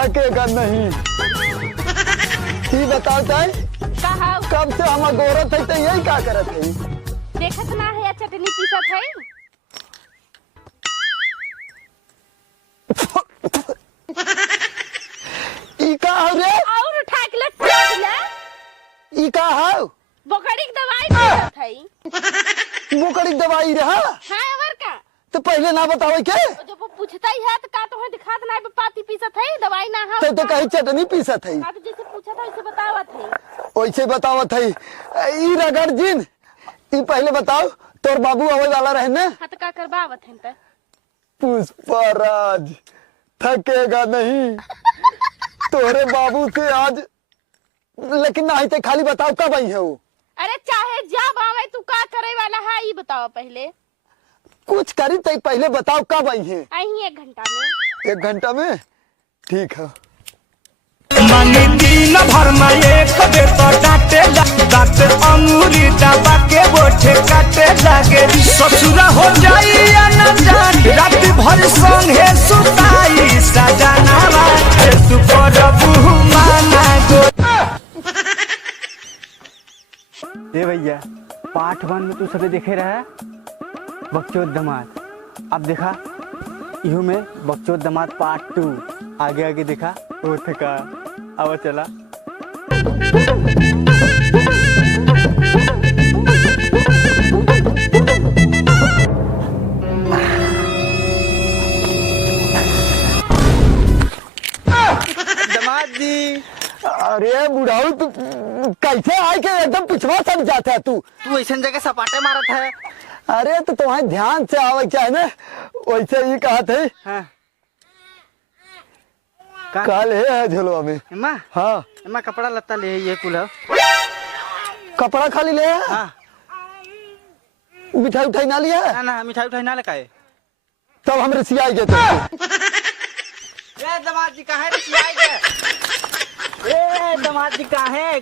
थकेगा नहीं। बताता है कब से हम गोरत है तो यही क्या करत है? देखत ना है चटनी पीसत है। ई का हो रे? और उठा के ले ई का हो? बोकड़ी की दवाई पीसत है। बोकड़ी दवाई रहा? हां और का? तो पहले ना बतावे के? जो वो पूछता ही है तो का तो है दिखात ना पाती पीसत है दवाई ना है। तो कहीं चटनी पीसत है? हां तो जैसे पूछा था वैसे बतावत है। वैसे बतावत है। ई रगड़ जिन ई पहले बताओ तोर बाबू आवे वाला रहे ना? हां तो का करवावत है त? पुष्पराज थकेगा नहीं तोरे बाबू से आज। लेकिन नहीं तो खाली बताओ कब आई है वो? अरे चाहे जब आवे तू का करे वाला है ई बताओ पहले। कुछ करी तो पहले बताओ कब आई है? आई 1 घंटा में। 1 घंटा में ठीक है। मानी दिन भर में एक दे तो डांटे डांटे अंगूरी दबा के बोठे काटे लागे ससुरा हो जाई या न जानी रात भर संगे सुताई सजनावा तू करबू माना गो। ए भैया पार्ट 1 में तू सबे देखे रहा बकचोद दामाद। अब देखा इहो में बकचोद दामाद पार्ट 2 आगे आगे देखा वो थका अब चला। दामाद जी। अरे बुढ़ाऊ तू कैसे आए के एकदम पिछवा सट जाता है तू ऐसा जगह सपाटे मारत है। अरे तो तुम्हारे ध्यान से आवे क्या है ना वैसे ही कहा थे। हाँ। कल है झोलवा में। एम्मा हाँ एम्मा कपड़ा लत्ता ले ये कुल कपड़ा खाली ले। हाँ। मिठाई उठाई ना लिया? ना ना मिठाई उठाई ना लगाए तब हम रसियाई गए दामाद जी कहाँ है? ए दामाद जी कहाँ है?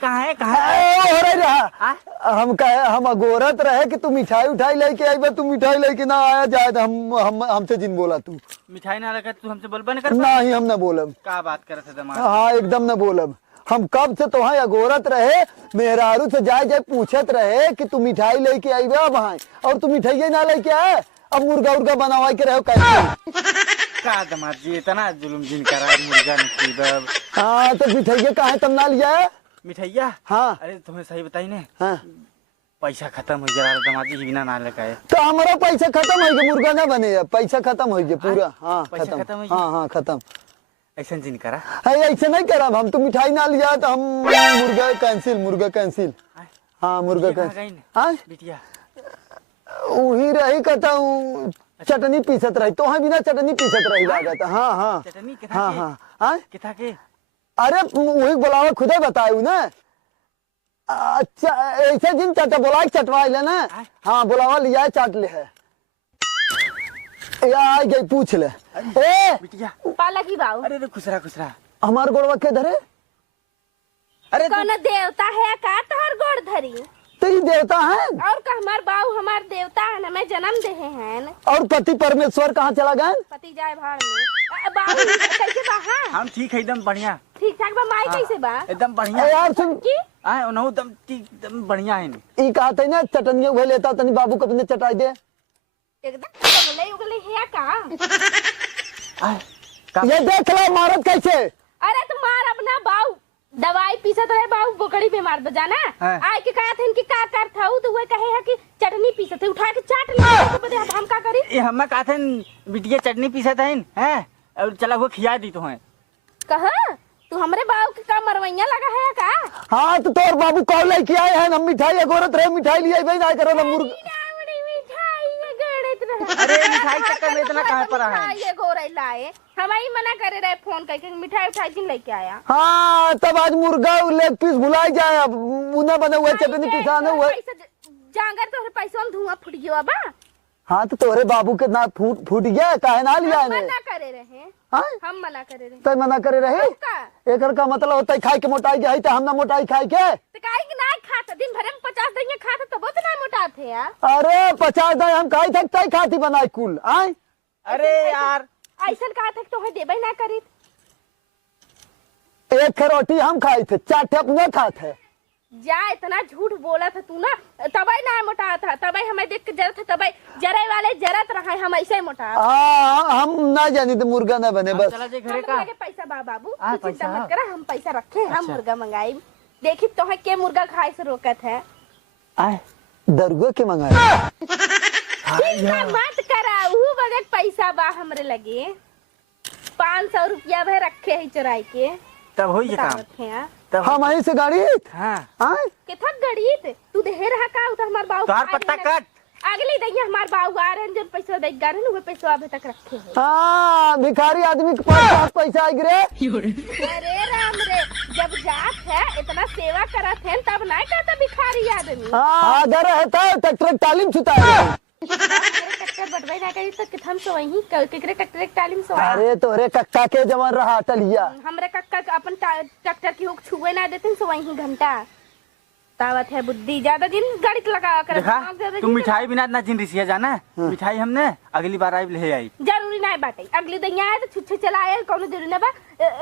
हम कहे हम अगोरत रहे कि तू मिठाई उठाई लेके आई तू मिठाई लेके ना आया जाए तो हम हमसे जिन बोला तू मिठाई ना लगा तू हमसे बोलबा नहीं कर? ना ही हम न बोलब। क्या बात कर रहे थे दामाद? हाँ एकदम न बोलब। हम कब से तो अगोरत रहे मेहरारू से जाए पूछत रहे कि तू मिठाई लेके आई वहाँ और तू मिठाई ना लेके आए। अब मुर्गा उर्गा बनवा के रहो कैसे? का दामाद जी इतना जुलुम जिन करा मुर्गा नहीं। हाँ तो मिठाई कहा है तब ना लिया है? मिठाइया? हाँ। अरे तुम्हें सही बताई ने। हाँ। पैसा खत्म हो गया दामाद जी बिना ना लगाए। तो हमारा पैसा खत्म हो गया मुर्गा ना बने पैसा खत्म हो गया पूरा। हाँ खत्म। हाँ हाँ खत्म। ऐसा जिन करा ऐसे नहीं करा हम तो मिठाई ना लिया तो हम मुर्गा कैंसिल। हाँ मुर्गा कैंसिल। हाँ बिटिया वही रही कहता हूँ चटनी पीसत रही तो हाँ बिना चटनी पीसत रही लागत। हाँ हाँ चटनी हाँ हाँ किथा के? अरे वही बुलावा खुदे बतायू ना। अच्छा ऐसे दिन चाटा बोला चटवा ले ना। हाँ बुलावा लिया चाट ले है या गई पूछ ले। ए बिटिया पाला की बाऊ। अरे खुसरा हमार गोड़वा के धरे? अरे कौन देवता है का तोहर गोड़ धरी? तेरी देवता है और का हमार बाऊ हमार देवता है ना मैं जन्म दे हैं। और पति परमेश्वर कहाँ चला गए? पति जाए भाड़ में। बाऊ कैसे बा? हाँ हम ठीक है एकदम बढ़िया ठीक ठाक बा। माई कैसे बा? एकदम बढ़िया यार सुन की आए उन्हों एकदम बढ़िया है। ई कहा था ना चटनी उहे लेता तनी बाबू को अपने चटाई दे। एकदम उगले है का? ये देख लो मारत कैसे। अरे तुम्हार अपना बाऊ दवाई पीसत रहे बाऊ बोकड़ी बीमार बा जाना। आए के कहा थे इनकी का कर था तो वो कहे है कि चटनी पीसत है उठा के चाट ले तो बदे हम का करी? ये हम कहा थे बिटिया चटनी पीसत है और चला वो खिया दी तो है। कहा तू हमरे बाऊ के का मरवैया लगा है का? हाँ तो तोर बाबू कॉल लेके आए हैं हम मिठाई अगोरत रहे मिठाई लिया भाई ना करो ना मुर्गा। अरे मिठाई चक्कर में इतना कहाँ पर है? ये गोरे लाए हमारी मना करे रहे फोन करके मिठाई उठाई दिन लेके आया। हाँ तब आज मुर्गा लेग पीस भुलाई जाए अब उन्हें बने हुए चटनी पिसाने हुए। जांगर तो पैसों में धुआं फुट गया बा। हाँ तो तोरे बाबू के ना फूट गया काहे ना लिया है? मना करे रहे। हाँ हम मना करे रहे। तो मना करे रहे एक का मतलब होता है खाई के मोटाई के तो हम ना मोटाई खाई के तो काहे कि ना खाता दिन भर में 50 दिन खाता तब तो ना मोटाते यार। अरे 50 दिन हम खाई थे तई खाती बनाई कुल आए। अरे यार ऐसा कहा था तो है देबे ना करी एक खे रोटी हम खाए थे, 4 ठे अपने खाते है। जा इतना झूठ बोला था तू ना, तबई ना मोटा था, तबई हमें देख के जरत था, तबई जरे वाले जरत रहा हम ऐसे ही मोटा। हम ना जानी तो मुर्गा ना बने बस। चला जे घरे हम का लगे पैसा बा बाबू, हाँ, तू चिंता पैसा। मत करा, हम पैसा रखे, हम अच्छा। मुर्गा मंगाई। देखी तो है के मुर्गा खाए से रोकत है। आए दरुआ के मंगाए। चिंता मत करा, ऊ बगैर पैसा बा हमरे लगे। 500 रुपया भर रखे है चुराई के। तब होई ये काम बतावत है तब हम वहीं से गाड़ी हाँ आए कितना गड़ीत तू देह रहा का उधर हमार बाऊ तोहार पत्ता काट अगली दैया हमार बाऊ आ रहे हैं जो पैसा दे गा रहे हैं वो पैसा अभी तक रखे हैं। हाँ भिखारी आदमी के पास पैसा आ गिरे। अरे राम रे, जब जात है इतना सेवा करत है तब नहीं कहता भिखारी आदमी। हाँ अगर रहता ट्रैक्टर तालीम छुता है। ट्रैक्टर बटवाई ना करी तो किथम से वही केकरे ट्रैक्टर एक तालीम से अरे तोरे कक्का के जमान रहा टलिया। हमरे कक्का के अपन ट्रैक्टर की हुक छुए ना देते सो वही घंटा तावत है बुद्धि ज्यादा दिन गाड़ी लगा कर देखा तुम मिठाई बिना इतना जिन रिसिया जाना मिठाई हमने अगली बार आई ले आई जरूरी नहीं बाटे अगली दैया आए तो छुच्छे चला आए कौनो जरूरी ना बा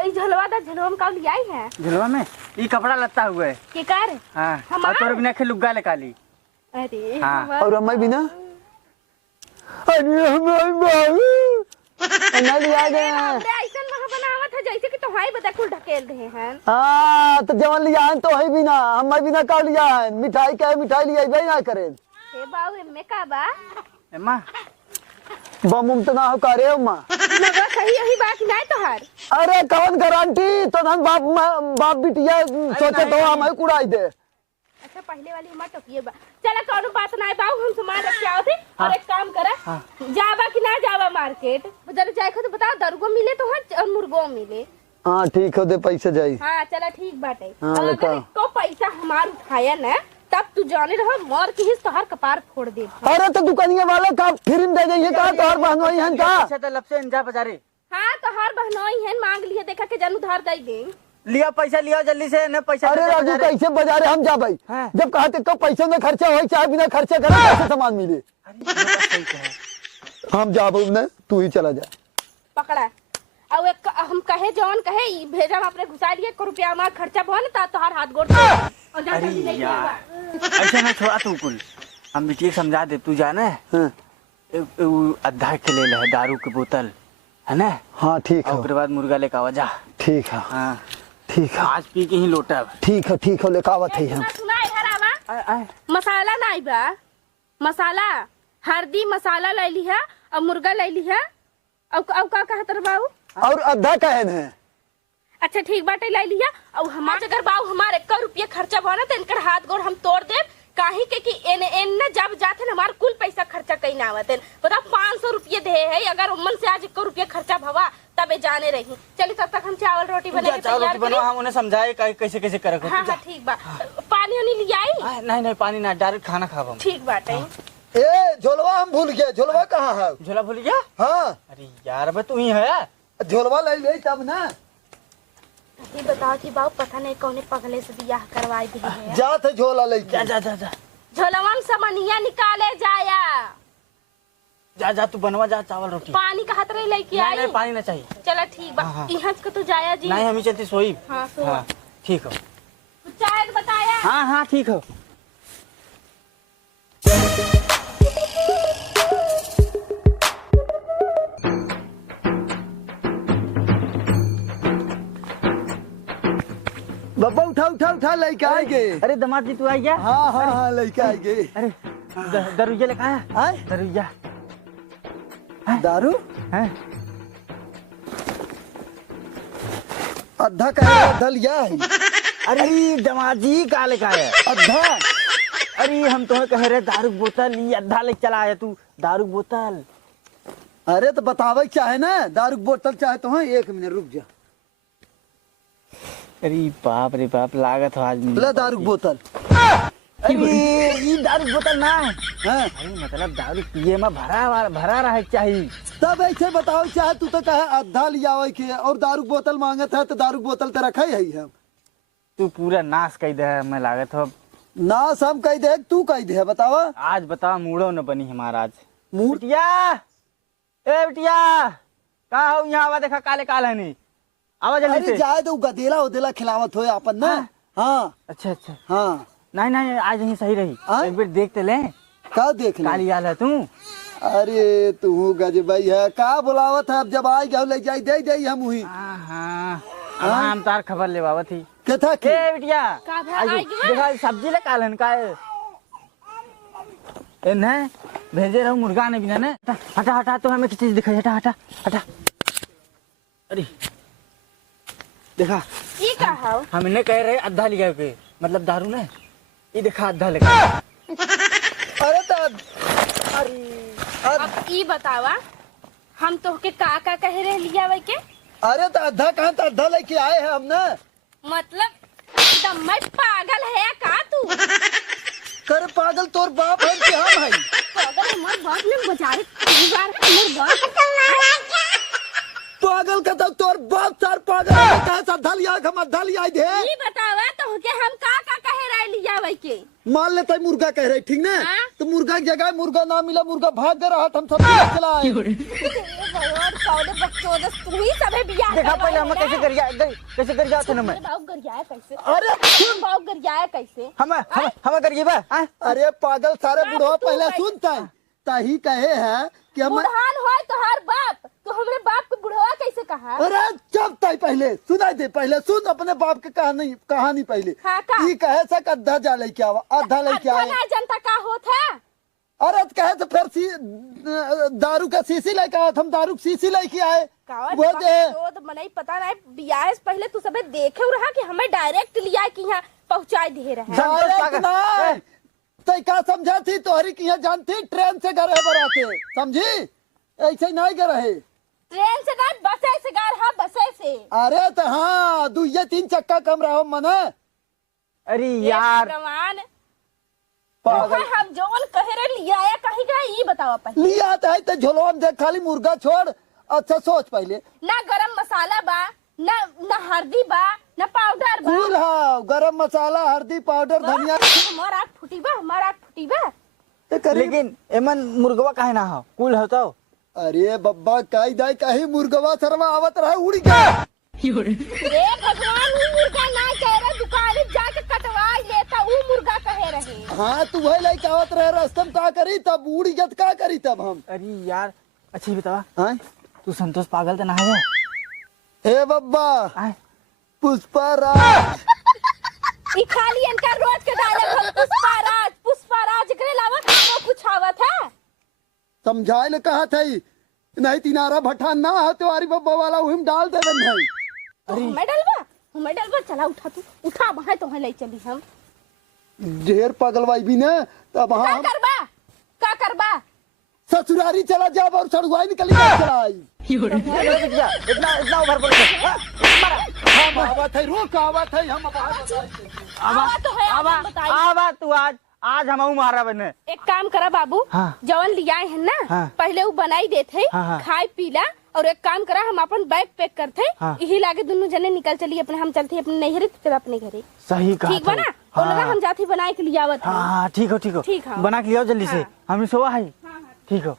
झलवा दा झलवा में का लिया आई है झलवा में ये कपड़ा लत्ता हुआ है के कर हाँ हमार? और तोरे बिना के लुग्गा ले काली अरे हाँ। और अम्मा भी ना अरे हमारे बाबू ना लिया गए हैं। हमरे ऐसन वहां बनावत है जैसे कि तोहाई बता कुल ढकेल दे हैं। हाँ तो जवन लिया है तो है भी ना हम भी ना का लिया है मिठाई का है मिठाई लिया भाई ना करे हे बाऊ एमे का बा अम्मा बम उम तो ना हो करे अम्मा। मगर सही यही बात नहीं तोहार। अरे कौन गारंटी तो धन बाप बिटिया सोचे तो हमें कुड़ाई दे। अच्छा पहले वाली हमार टोपिए बा चला कौनो बात नहीं बाऊ हम सामान रख के आवत और एक काम करा जावा कि ना जावा मार्केट जरा जाए को तो बताओ दरगो मिले तो है और मुर्गो मिले। हाँ ठीक हो दे पैसे जाई। हाँ चला ठीक बाटे हाँ, और लेका। अगर इसको पैसा हमार उठाया ना तब तू जाने रहो मार के हिस तोहार कपार फोड़ दे। अरे तो दुकानिया वाला का फिल्म दे गई है का तोहर बहनोई है का। अच्छा तो लब से इंजा बाजारे हाँ तोहार बहनोई है मांग लिए देखा के जन उधार दे दे। लिया पैसा लिया जल्दी से न पैसा अरे दे राजू बाजारे। कैसे बाजारे हम जा भाई हाँ। जब कहा थे कब पैसे में खर्चा हो चाहे बिना खर्चा करे कैसे सामान मिले। अरे ये बात सही कहे। हम जा न तू ही चला जा। पकड़ा और एक हम कहे जौन कहे ई भेजा हम अपने घुसा लिए 1 रुपया हमार खर्चा बन ता तोहार हाथ गोड़ और जा अरे जल्दी लेके आवा। यार ऐसा ना छोड़ा तू कुल हम बिटिया समझा दे तू जाने हाँ, अद्धा के ले ले दारू की बोतल है ना हाँ ठीक और है उसके बाद मुर्गा लेके आवा जा ठीक है हाँ ठीक है आज पी के ही लोटब ठीक है लेकावत है हम। सुना इधर आवा आए आए मसाला नहीं बा मसाला हल्दी मसाला ले ली है और मुर्गा ले ली है और का कहत रे बाबू और अद्धा कहन है। अच्छा ठीक बाटे ले लिया और हमार अगर बाबू हमार 1 रुपया खर्चा बना तो इनकर हाथ गोड़ हम तोड़ दे काहे के कि एन जब जाते न हमार कुल पैसा खर्चा कहीं ना आवते बता 500 रुपये दे है अगर उमन से आज 1 रुपया खर्चा भवा तबे जाने रही चली तब तक हम चावल रोटी बना के चावल तैयार रोटी बनवा हम उन्हें समझाए कैसे कैसे करे हाँ हाँ ठीक बा पानी वानी ले आई नहीं नहीं पानी ना डायरेक्ट खाना खाब हम ठीक बाटे ए झोलवा हम भूल गए झोलवा कहाँ है। झोला भूल गया हाँ अरे यार अब तू ही है झोलवा ले ले तब ना ये बताओ कि बाबू पता नहीं कौन पगले से बियाह करवाई दी है जा थे झोला ले जा जा जा जा झोलवन समनिया निकाले जाया जा जा तू बनवा जा चावल रोटी पानी का हाथ रही लेके नहीं आई नहीं पानी ना चाहिए चला ठीक बा हाँ, हाँ। यहाँ से तो जाया जी नहीं हम ही चलती सोई हाँ सो हाँ ठीक हो चाय बताया हाँ हाँ ठीक हो बाबा उठा लड़का आ गए। अरे दमाद जी तू आई गया हाँ लड़का आ गए। अरे दरुइया लेकर आया आए दरुइया दारू हैं अद्धा कहे अद्धा लिया है। अरे दमाद जी कहाँ लेकर आया अद्धा अरे हम तुम्हें कह रहे दारू की बोतल ये अद्धा लेके चला आया तू दारू की बोतल अरे तो बतावे चाहे ना दारू की बोतल चाहे तो 1 मिनट रुक जा। अरे बाप रे बाप लागत हो आज ले दारू की बोतल। अरे ये दारू की बोतल ना है हाँ अरे मतलब दारू पिए में भरा रहा चाहिए तब ऐसे बताओ चाहे तू तो कहे अद्धा लिया के और दारू की बोतल मांगत है तो दारू की बोतल तो रखे है हम। तू पूरा नाश कर दे मैं लागत हो ना सब कह दे तू कह दे बतावा आज बता मूड़ो न बनी हमारा आज मूड बिटिया ए बिटिया कहा हो यहाँ आवा देखा काले काल है नहीं आवा जल्दी अरे से। जाए तो गदेला उदेला खिलावत हो अपन ना। हाँ अच्छा अच्छा, हाँ नहीं नहीं आज यही सही रही, हाँ? एक बार देख तो ले। का देख ले। काली आल है तू। अरे तू गजबई है का बुलावत है, अब जब आई गए ले जाई दे दे हम हुई। हाँ अब हम तार खबर ले बाबा थी। कथा के के बिटिया का भा आइयो, आई गया? देखा सब्जी ले कालन का है इन्हें भेजे रहो मुर्गा ने बिना ने। हटा हटा तो हमें किसी चीज दिखाई, हटा हटा हटा। अरे देखा ई का हाउ हम इन्हें कह रहे आधा लिया के मतलब दारू ने, ये देखा आधा लेगा। अरे तब अरे अब ई बतावा हम तोहके का कहे रह लिया वे के अरे तो अद्धा कहाँ तो अद्धा लेके आए हैं हम ना। मतलब एकदम मैं पागल है का तू कर पागल तोर बाप है कि हम है। पागल हमार बाप ने बाजार कई बार हमर बाप पागल का तो तोर बाप सार पागल है, कहाँ अद्धा लिया हम अद्धा लिया दे। ई बतावा तोहके हम का कहे रह लिया वे के मान लेते हैं मुर्गा कह रहे ठीक ना। हाँ? तो मुर्गा की जगह मुर्गा ना मिला, मुर्गा भाग गया रहा, हम सब चलाए। भगवान कौन बच्चों दस तू ही सबे बियाह देखा पहले हम कैसे कर गया, कैसे कर जाते ना मैं। बाप गरियाए कैसे अरे सुन बाप गरियाए कैसे हम करिए बा हाँ? अरे पागल सारे बाप बुढ़वा तू पहले कैसे- सुनता है तही कहे है कि हम। बुढ़ान होय तोहार बाप तो हमरे बाप को बुढ़वा कैसे कहा अरे जब तय पहले सुनाई दे, पहले सुन अपने बाप के कहानी पहले। हाँ, का? ई कहे सक अद्धा जा लेके आवा, आधा लेके आए। ना जनता का होत है अरे तो कहे तो फिर दारू का शीशी लेके आवा, हम दारू की शीशी लेके आए। कावन वो जे तो मने पता नहीं बियाह से पहले तू सबे देखे रहा कि हमें डायरेक्ट लिया कि यहाँ पहुंचाई दे रहे हैं डायरेक्ट ना तय का समझा थी तोहरी की यहाँ जानती ट्रेन से घर बराते समझी, ऐसे नहीं गए रहे। ट्रेन से ना बसे से गार हाँ बसे से अरे तो हाँ दुइये 3 चक्का कम रहो मने। अरे हे यार भगवान पागल हम जोन कहे रहे लिया या कहीं का ये बताओ पहले लिया तो झोलवन से खाली मुर्गा छोड़। अच्छा सोच पहले ना गरम मसाला बा ना हल्दी बा ना पाउडर बा फूल हाँ गरम मसाला हल्दी पाउडर धनिया हमार आँख फुटी बा ते करीब। लेकिन एमन मुर्गवा काहे ना हो कुल हो तो। अरे बब्बा काई दाई कही मुर्गवा सरवा आवत रहा उड़ गया। रे भगवान वो मुर्गा ना कह रहे दुकान जाके कटवा लेता वो मुर्गा कहे रहे हाँ तू वही लाइक आवत रहे रास्ते में का करी तब उड़ गया का करी तब हम। अरे यार अच्छी बतावा हाँ तू संतोष पागल तो ना है हे बब्बा आए पुष्पा राज ई खाली इनका रोज के डाले हम पुष्पा राज करे लावा खानो कुछ आवत है समझाए ले कहा था नहीं तिनारा भट्टा ना है तुम्हारी बब्बा वाला वही में डाल दे नहीं। हमें डलवा चला उठा तू उठा वहां तो ले चली हम ढेर पगलवाई भी न तब का हाँ करबा ससुरारी चला जाब और सड़ुआई निकली चलाई। इतना इतना ओवर बोल हम आवत है रोक आवत है हम आवा तो है आवा बताई आवा तू आज हम मारा बने। एक काम करा बाबू हाँ। जवन लियाए हैं ना हाँ। पहले वो बनाई देते हाँ, हाँ। खाए पीला और एक काम करा हम अपन बैग पैक करते हाँ। यही लागे दोनों जने निकल चली अपने हम चलते अपने नैहरे फिर अपने घरे सही कहा ठीक बा ना हाँ। और लगा हम जाते बनाए के लिए आवत हाँ ठीक हो ठीक हो। बना के लियो जल्दी से हाँ। हम सोवा है हाँ, हाँ। ठीक हो।